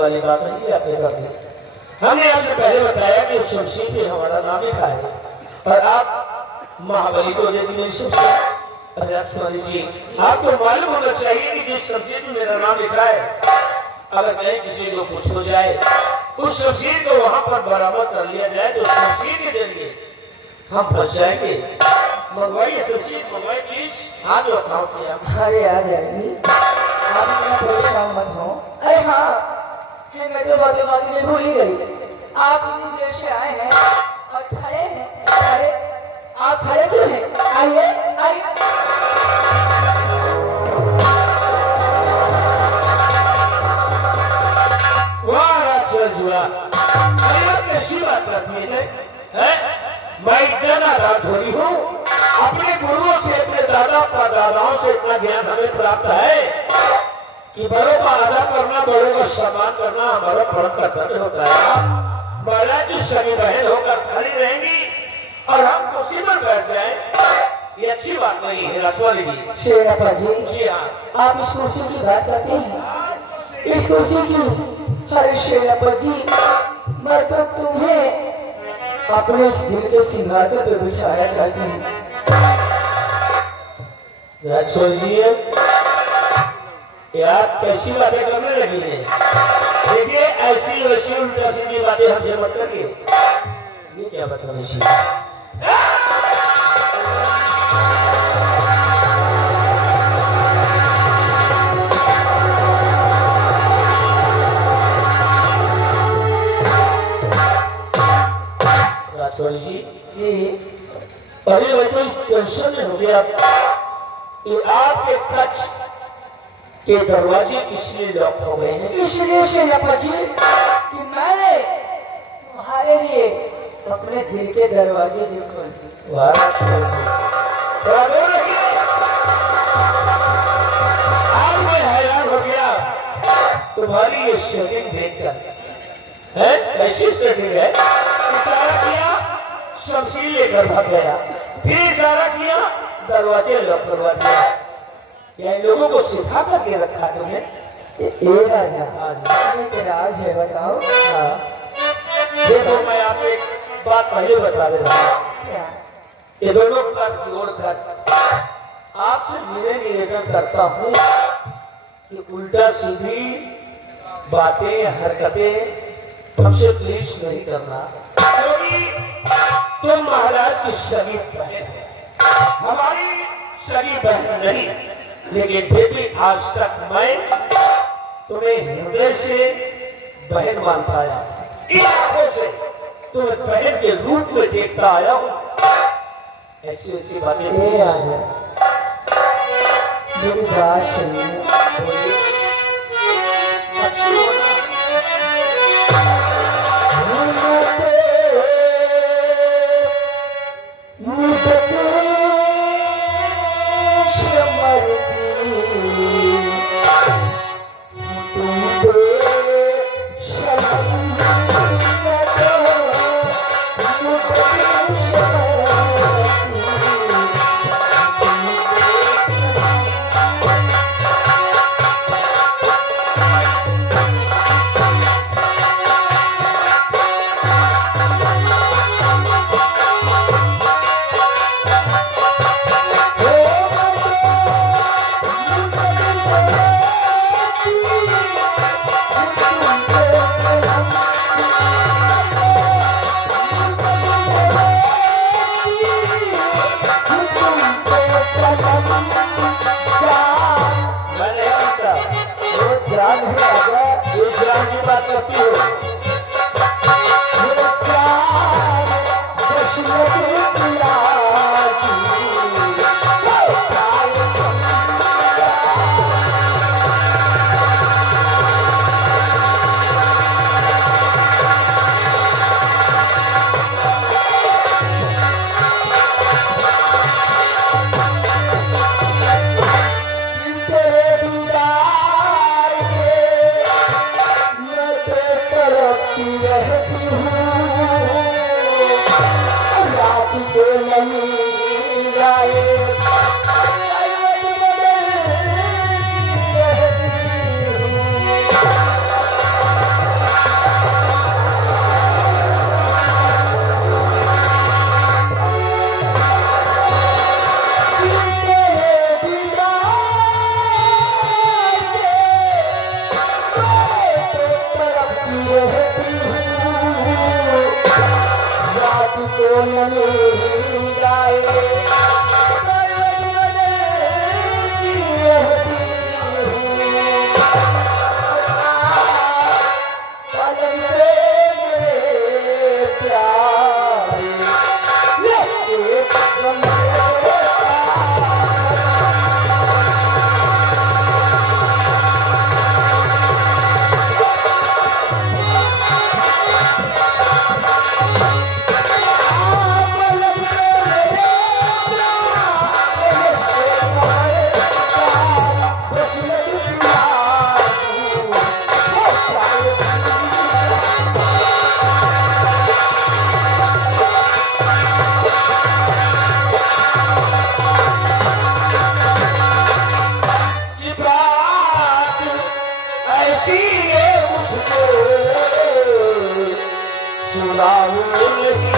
वाली बात नहीं आपने कर दी। हमने आपसे पहले बताया कि उस शमशीर में हमारा नाम लिखा है और आप महाबली को देख नहीं शमशीर। अरे राजकुमारी जी, आपको मालूम होना चाहिए कि जिस शमशीर में मेरा नाम लिखा है, अगर कहीं किसी को कुछ हो जाए, उस शमशीर को वहां पर बरामद कर लिया जाए तो शमशीर के जरिए हम फंस जाएंगे। मंगवाइए शमशीर, मंगवाइए प्लीज। हाथ रखाओ क्या? अरे आ जाएंगी, आप इतना परेशान मत हो। अरे हाँ, मैं तो बातें में भूल ही गई। आप इतनी देर से आए हैं और खड़े हैं। अरे आप खड़े क्यों हैं? आइए आइए। वाह राजकुमार, अरे आप कैसी बात करती है? मैं इतना राठौरी हूँ, अपने गुरुओं से, अपने दादा परदादाओं से इतना ज्ञान हमें प्राप्त है कि बड़ों का आदर करना, बड़ों का सम्मान करना हमारा परम कर्तव्य होता है। महाराज की सगी बहन होकर खड़ी रहेंगी और हम कुर्सी पर बैठ जाए, ये अच्छी बात नहीं है राठौरी जी। शेरप्पा जी, जी हाँ, आप इस कुर्सी की बात करते हैं? इस कुर्सी की? अरे शेरप्पा जी, मैं तो तुम्हें अपने इस दिल के सिंहासन पर बिठाया चाहती हूँ। राजकुमार जी, ये आप कैसी बातें करने लगी हैं? देखिए ऐसी वैसी उल्टा सीधी बातें हमसे मत करिए। ये क्या बदतमीजी है? राजकुमार जी, अरे मैं तो टेंशन में हो गया कि आपके कच्छ के दरवाजे किसलिए लॉक हो गए हैं? इसलिए शेरप्पा जी कि मैंने तुम्हारे लिए अपने दिल के दरवाजे जो खोल दिए। वाह राजकुमार जी, बराबर रहिए। आज मैं हैरान हो गया तुम्हारी ये सेटिंग देखकर। है कैसी सेटिंग है? इशारा किया, शमशीर लेकर भाग गया, फिर इशारा किया, दरवाजे लॉक करवा दिया। क्या इन लोगों को सिखा करके रखा तुमने? ये राजा, ये राज है, बताओ। हाँ, देखो मैं आपको एक बात पहले बता दे रहा हूँ। क्या? ये दोनों कर जोड़कर आपसे निवेदन करता हूँ कि उल्टा सीधी बातें, हरकतें हमसे प्लीज नहीं करना, क्योंकि तुम महाराज की सगी बहन है, हमारी सगी बहन नहीं। लेकिन फिर भी आज तक मैं तुम्हें हृदय से बहन मानता आया, इन आंखों से तुम्हें बहन के रूप में देखता आया हूँ। ऐसी ऐसी बातें ये राजा, मेरी बात सुनिए। अच्छी होना। ये बात ऐसी है मुझको सुनाओ नहीं।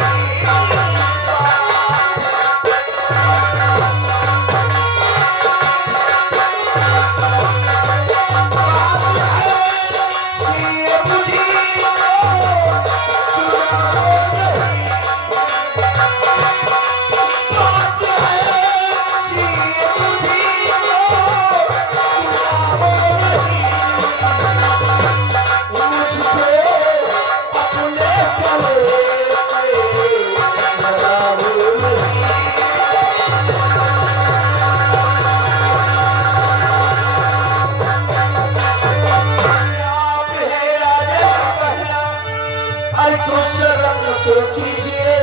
तो कीजिए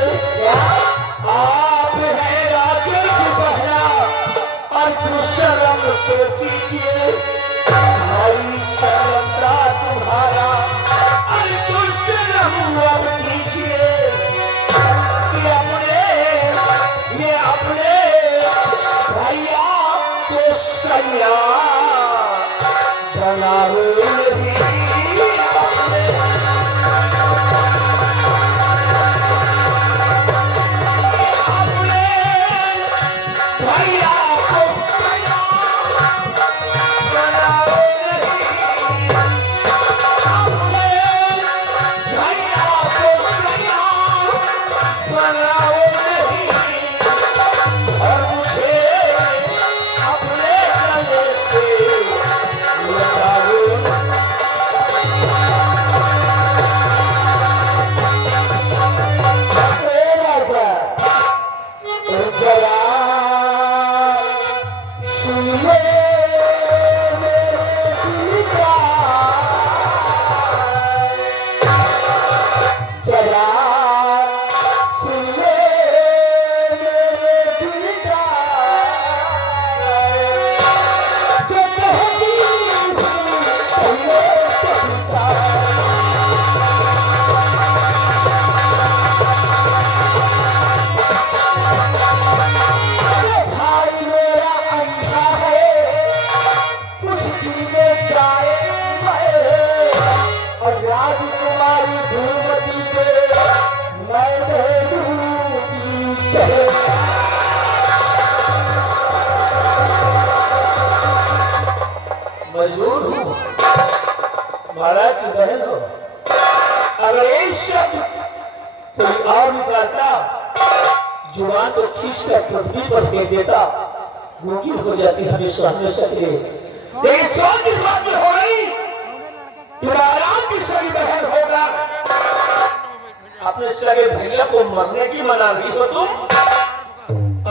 आप हैं राजे की पहला और शर्म तो कीजिए भाई शर्मता तुम्हारा और शर्म अब कीजिए ये अपने भैया को सैया बनाओ नहीं अपने मजबूर हूँ महाराज की बहन हो। अगर एक शब्द कोई और निकालता जुबान को खींच कर पृथ्वी पर फेंक देता गूंगी हो जाती हमेशा हमेशा के लिए। लेकिन सोच इस बात में हो गई तुम्हारा की सगी बहन होगा अपने सगे भैया को मरने की मना रही हो तुम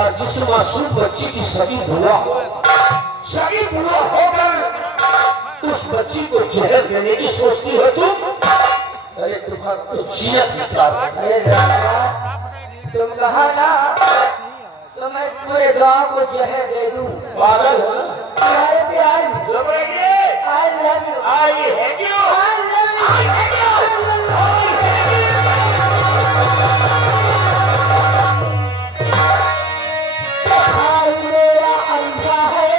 और जिस मासूम बच्ची की सगी बुआ होकर उस बच्ची को जहर देने की सोचती हो तुम। अरे तुम्हारा तो जिया धिक्कार। अरे राजा तुम कहा ना तो मैं पूरे गांव को जहर दे दूं। पागल हो ना? प्यारे प्यार चुप रहिए। I love you। आई है क्यों? I love you। आई है क्यों? भाई मेरा अंधा है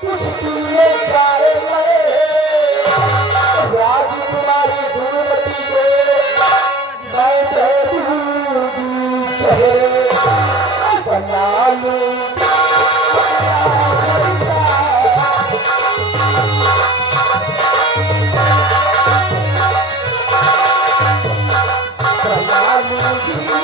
कुछ दिन में जाए मरे राजकुमारी दूरवती को मैं दे दूंगी चेहरे बना लूं बना लूंगी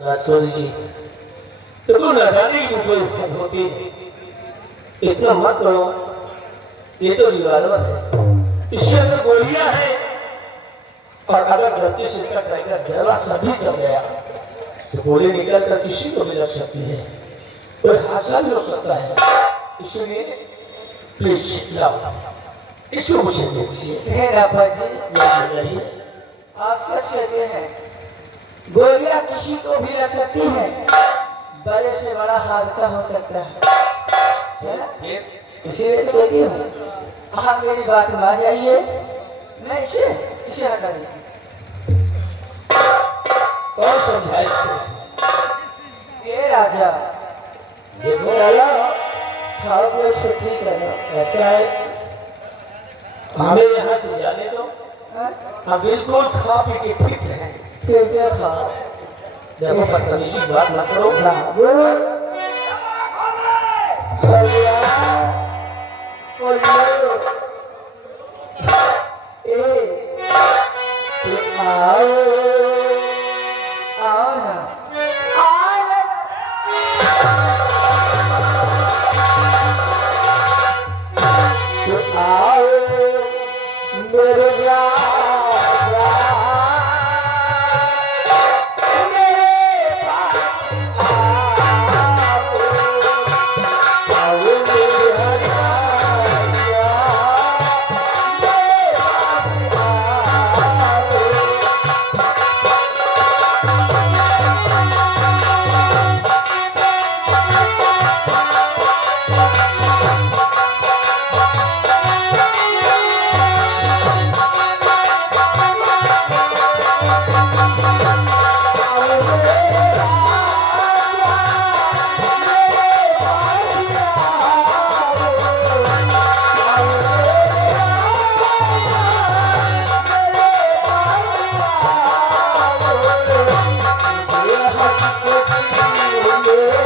राजकुमारी जी, देखो नादानी की कोई हद होती है, इतना मत करो। ये तो रिवॉल्वर है, इसके अंदर गोलियां हैं, और अगर गलती से इसका टाइगर गला सभी दब गया तो गोली निकल कर किसी को भी लग सकती है, कोई हादसा भी हो सकता है। इसलिए प्लीज लाओ, इसको मुझे दे दीजिए। बाबाजी, आप सच कहते हैं, गोलियां किसी को भी लग सकती है, बड़े से बड़ा हादसा हो सकता है ना? इसीलिए तो कहती हूँ, आप मेरी बात मान जाइए, मैं इसे हटा देती। कौन समझाए इसको? ये राजा, देखो राजा, खाओ को छुट्टी करना ऐसा है, हमें यहाँ से जाने दो, हाँ? हम बिल्कुल खा पी के फिट हैं। कैसे खाओ? देखो बदतमीजी बात मत करो। आओ ना, आओ मेरे राजा, मेरे पास आओ मेरे राजा, मेरे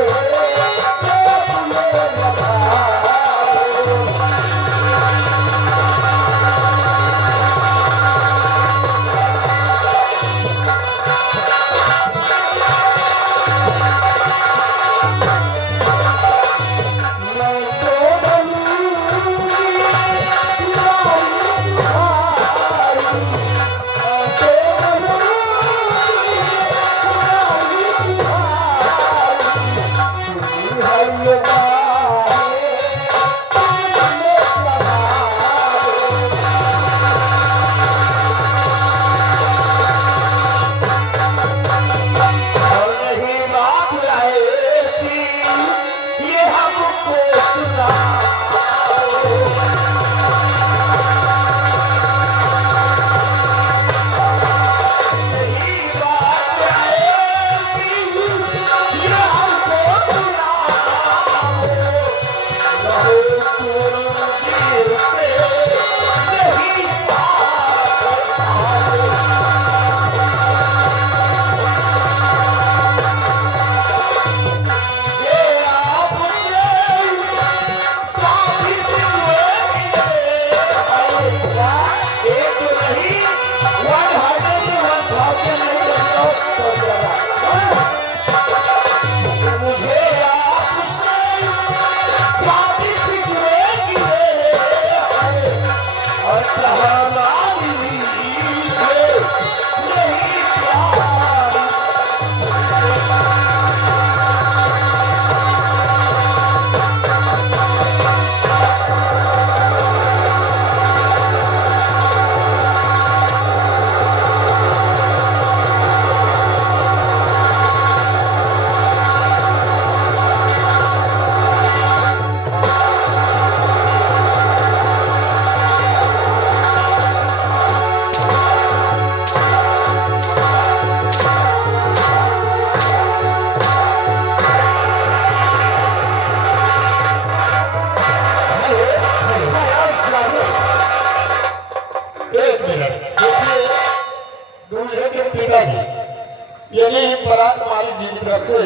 यानी पराग मालिक जी की तरफ से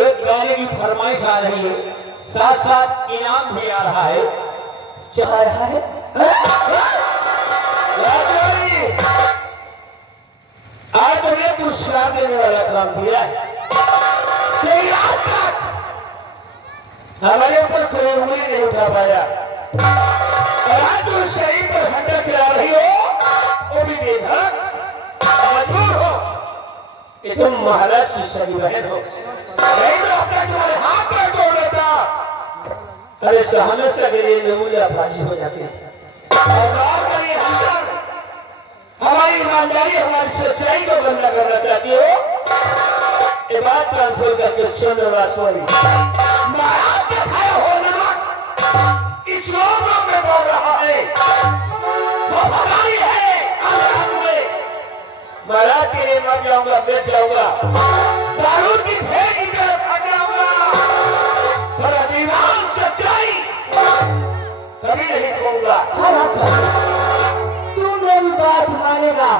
एक गाने की फरमाइश आ रही है, साथ साथ इनाम भी आ रहा है। चाह रहा है आज तुम्हें पुरस्कार देने वाला काम किया है। लेकिन आज तक हमारे ऊपर कोई उंगली नहीं उठा पाया। और आज तुम शरीर पर हड्डा चला रही हो, वो भी बेधक मजबूर हो कि तुम महाराज की सगी बहन हो। नहीं तो अब तक तुम्हारे हाथ पर तोड़ लेता। अरे सहने से अगर नमूना फांसी हो जाती है। और गौर करिए, हम हमारी ईमानदारी, हमारी सच्चाई को गंदा करना चाहती हो, ये बात ट्रांसफर करके सुन राजकुमारी। महाराज का खाया हो नमक इस लोग में बोल रहा है, वो भगारी है। महाराज के लिए मर जाऊंगा, बेच जाऊंगा, दारू की ढेर की तरफ हट जाऊंगा, पर अभिमान सच्चाई कभी नहीं खोऊंगा। तू मेरी बात मानेगा?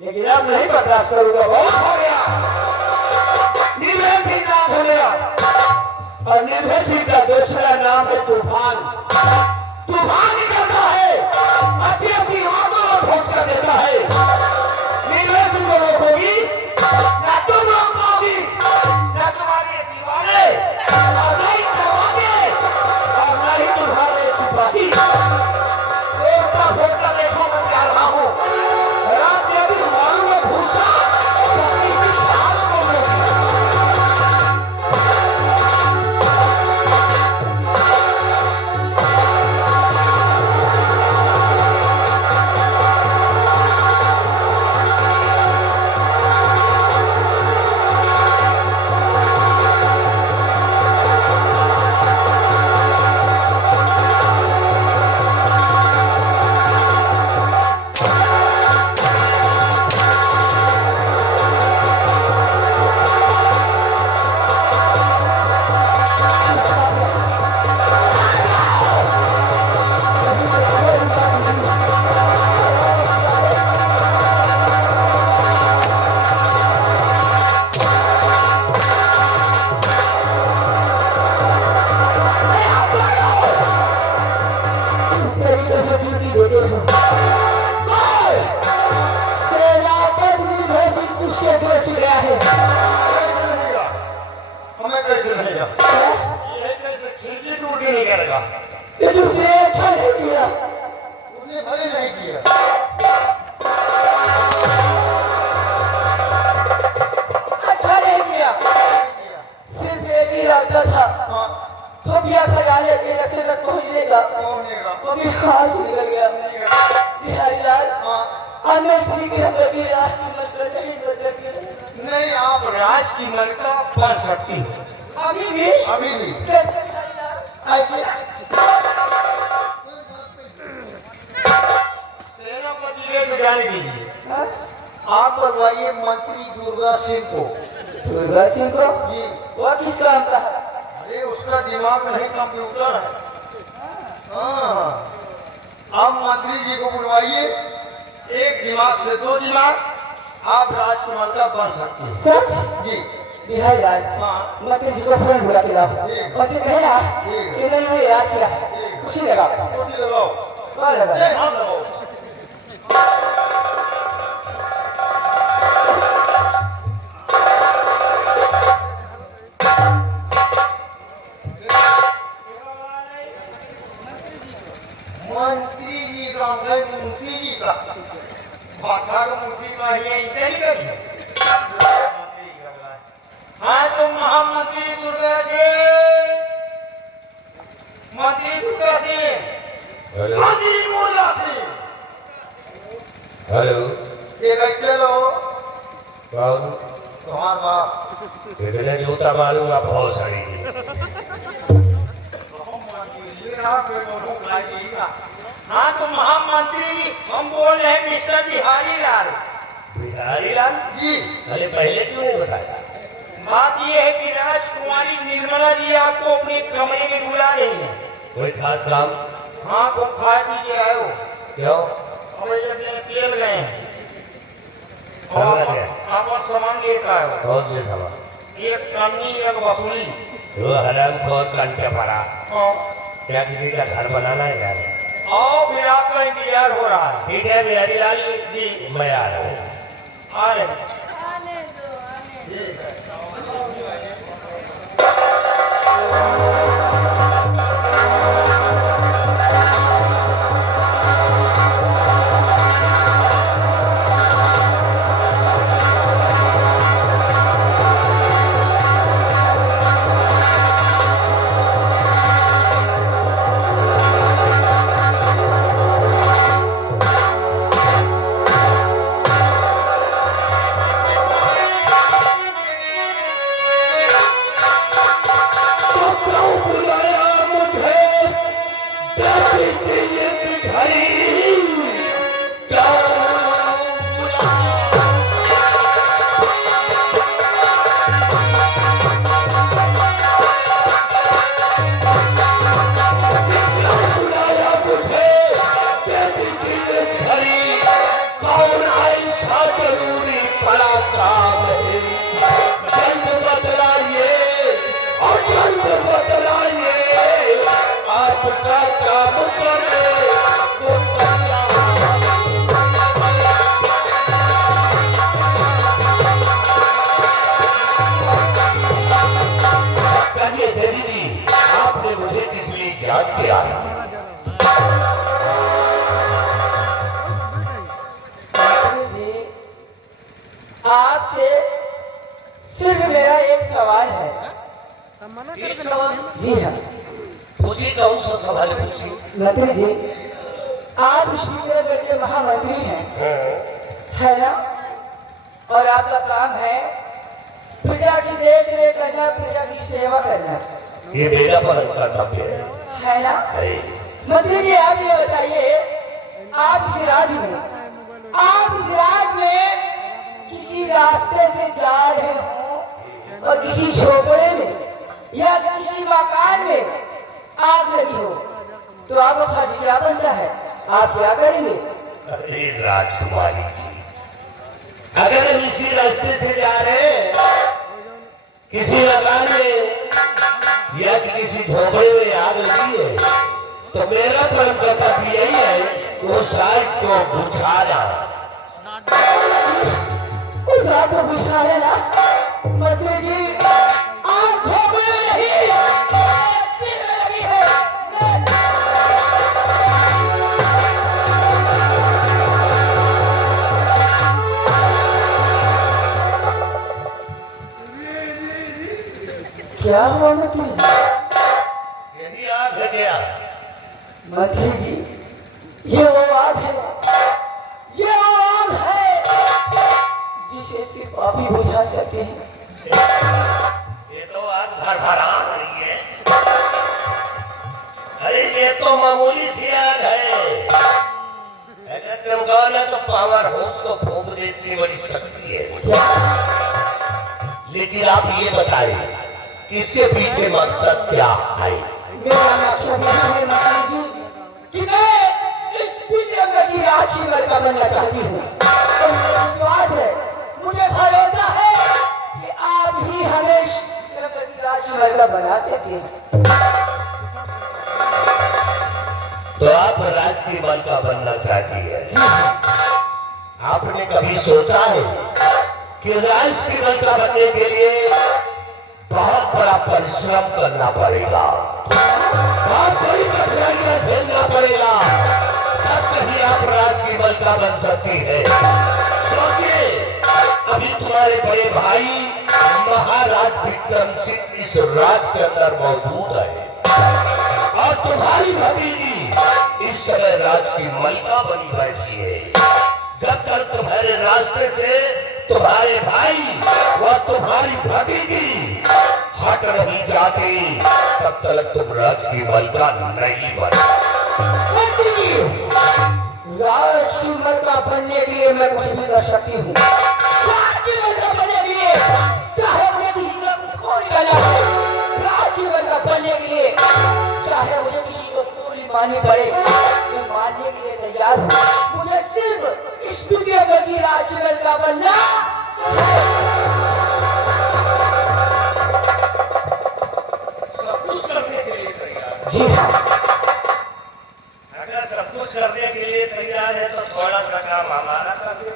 लेकिन अब नहीं बर्दाश्त करूंगा, बहुत हो गया। निर्भय सिंह नाम हो गया, और निर्भय सिंह का दूसरा नाम है तूफान। तूफान निकलता है, अच्छी अच्छी बातों को ठोक कर देता है। निर्भय सिंह को रोकोगी ना, तुम रोक पाओगी, ना तुम्हारे दीवाने, और ना ही दरवाजे, और ना ही तुम्हारे सिपाही। फोड़ता फोड़ता देखो मैं जा रहा हूँ। हमें कैसे रहेगा? ये कैसे खिड़की टूट नहीं करेगा? ये दूसरे अच्छा नहीं किया, उसने भले नहीं किया। अच्छा नहीं किया, सिर्फ एक ही रास्ता था। तो बिया सजाने के रस्ते तक पहुंचने का, तो भी हाथ निकल गया। बिहारी लाल, अन्य श्री की हमदर्दी राज की मंत्र नहीं बन सकती। नहीं, आप राज की मनता पढ़ सकती हो। अभी भी अभी भी कैसे मिठाई लाए? ऐसे सेनापति ने तो जाने दीजिए। हाँ? आप बनवाइए मंत्री दुर्गा सिंह को। दुर्गा सिंह को जी वो किस काम का है? अरे उसका दिमाग नहीं कंप्यूटर है। हाँ आप मंत्री जी को बुलवाइए, एक दिमाग से दो दिमाग, आप राजकुमार का बन सकते हैं। सच जी बिहार लाए हाँ मंत्री जी को फोन बुला के लाओ ठीक। और फिर कहना ठीक। कि मैंने वो याद किया ठीक। खुशी लगा कुर्सी लगाओ। कौन लगा जय हाँ लगाओ। मंत्री जी का मुंशी जी का भाटार मुंशी का ये इधर ही करिए। हाँ तो महामंत्री दुर्गा सिंह, मंत्री दुर्गा सिंह, हेलो मंत्री मुर्गा सिंह, हेलो ये ले चलो कौन तुम्हारा बाप। इतने जूता मालूम आप बहुत सारी हाँ तो महामंत्री हम बोल रहे हैं मिस्टर बिहारी लाल। बिहारी लाल जी अरे पहले क्यों नहीं बताया? बात ये है कि राजकुमारी निर्मला जी आपको अपने कमरे में बुला रही है। कोई खास काम? हाँ तो खाए पी के आए हो। क्यों? हम ये तेल गए हैं करना क्या? आप और सामान लेकर आए हो। कौन से सवाल? एक कमी एक वसूली। वो हराम खोर कान के पड़ा। हाँ क्या किसी का घर बनाना है क्या? आओ फिर आपका इंतजार हो रहा है। ठीक है बिहारी लाल जी मैं आ रहा हूँ। आ रहे हैं। ठीक है। मंत्री जी आपसे सिर्फ मेरा एक सवाल है। जी हाँ पूछिए कौन सा सवाल पूछिए? मंत्री जी आप श्रीनगर के महामंत्री हैं है ना? और आपका काम है प्रजा की देख रेख करना, प्रजा की सेवा करना, ये मेरा परम कर्तव्य है ना? है। मंत्री जी आप ये बताइए आप इस राज्य में किसी रास्ते से जा रहे हो और किसी झोपड़े में या किसी मकान में आग लगी हो तो आपका फर्ज क्या बनता है? आप क्या करेंगे? अरे राजकुमारी जी, अगर हम इसी रास्ते से जा रहे हैं किसी मकान में या किसी झोपड़े में आग लगी है तो मेरा परम कर्तव्य यही है कि उस आग को बुझाना। उस रात को बुझा लेना। मंत्री जी आग झोपड़े में नहीं दिल में लगी है। क्या हुआ मंत्री जी? यही आग है क्या? मंत्री जी ये वो आग है, ये वो आग है जिसे सिर्फ आप ही बुझा सकते हैं। ये तो आज भर भरा रही है। अरे ये तो मामूली सी आग है, अगर तुम कहो ना तो पावर हाउस को फूंक देती बड़ी शक्ति है। लेकिन आप ये बताइए किसके पीछे मकसद क्या है? मेरा मकसद यह है मंत्री जी कि मैं इस विक्रम की राजकुमार का बनना चाहती हूँ। और मुझे विश्वास है, मुझे भरोसा है कि आप ही हमें विक्रम की राजकुमार का बना सकते हैं। तो आप राज की मलका बनना चाहती है? आपने कभी सोचा है कि राज की मलका बनने के लिए बहुत बड़ा परिश्रम करना पड़ेगा, बहुत बड़ी कठिनाइयां झेलना पड़ेगा, तब कहीं आप राज की मलका बन सकती है। सोचिए, अभी तुम्हारे बड़े भाई महाराज विक्रम सिंह इस राज के अंदर मौजूद है और तुम्हारी भतीजी इस समय राज की मलका बनी बैठी है। जब तक तुम्हारे रास्ते से तुम्हारे भाई व तुम्हारी भतीजी हट नहीं जाती, तब तक तुम राज की मलका नहीं बन। राजकुमार का बनने के लिए मैं कुछ भी कर सकती हूँ। राजकुमार का बनने के लिए चाहे मुझे किसी को खोल डाला है, राजकुमार का बनने के लिए चाहे मुझे किसी को गोली मारनी पड़े, मैं मारने के लिए तैयार हूँ। मुझे सिर्फ इस विक्रम की राजकुमार का बनना सब कुछ करने के लिए तैयार। जी हाँ। अगर सब कुछ करने के लिए तैयार है तो थोड़ा सा काम हमारा कर दे।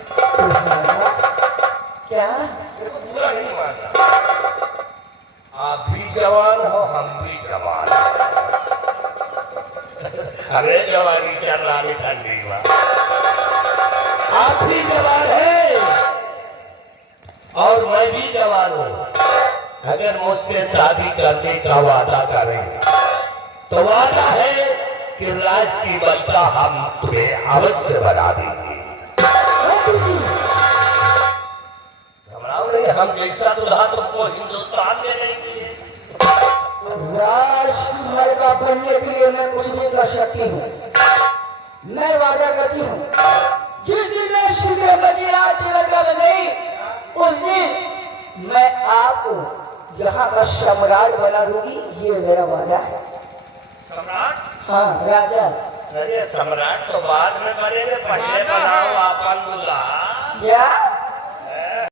क्या? सिर्फ पूरा नहीं मानना, आप भी जवान हो, हम भी जवान हैं। हमें जवानी चल रहा है ठंडी में, आप भी जवान है और मैं भी जवान हूँ। अगर मुझसे शादी करने का वादा करें तो वादा है कि राज की मलका हम तुम्हें अवश्य बना देंगे। घबराओ नहीं, हम जैसा दुल्हा तुमको हिंदुस्तान में नहीं दिए। राजकुमार का बनने के लिए मैं कुछ भी कर सकती हूँ। मैं वादा करती हूँ, जिस दिन मैं श्रीकृष्ण राजकुमार का बन गई, उस दिन मैं आपको यहाँ का सम्राट बना दूंगी। ये मेरा वादा है। सम्राट? हाँ, राजा। अरे सम्राट तो बाद में बनेंगे, पहले बनाओ अपन दूल्हा। क्या?